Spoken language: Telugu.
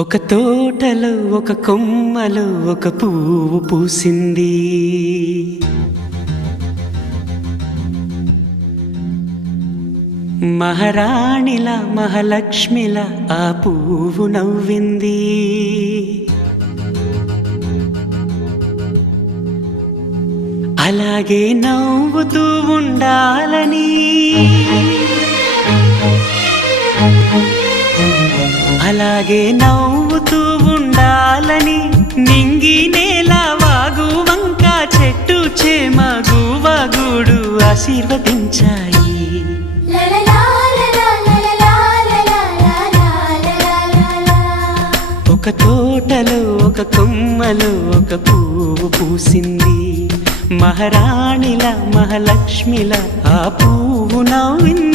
ఒక తోటలో ఒక కొమ్మలో ఒక పువ్వు పూసింది. మహారాణిలా మహాలక్ష్మిలా ఆ పువ్వు నవ్వింది. అలాగే నవ్వుతూ ఉండాలని, అలాగే నవ్వుతూ ఉండాలని నింగి నేల వాగు వంక చెట్టు చేమ గువగూడు ఆశీర్వదించాయి. ఒక తోటలో ఒక కొమ్మలో ఒక పువ్వు పూసింది. మహారాణిలా మహాలక్ష్మిలా ఆ పువ్వు నవ్వింది.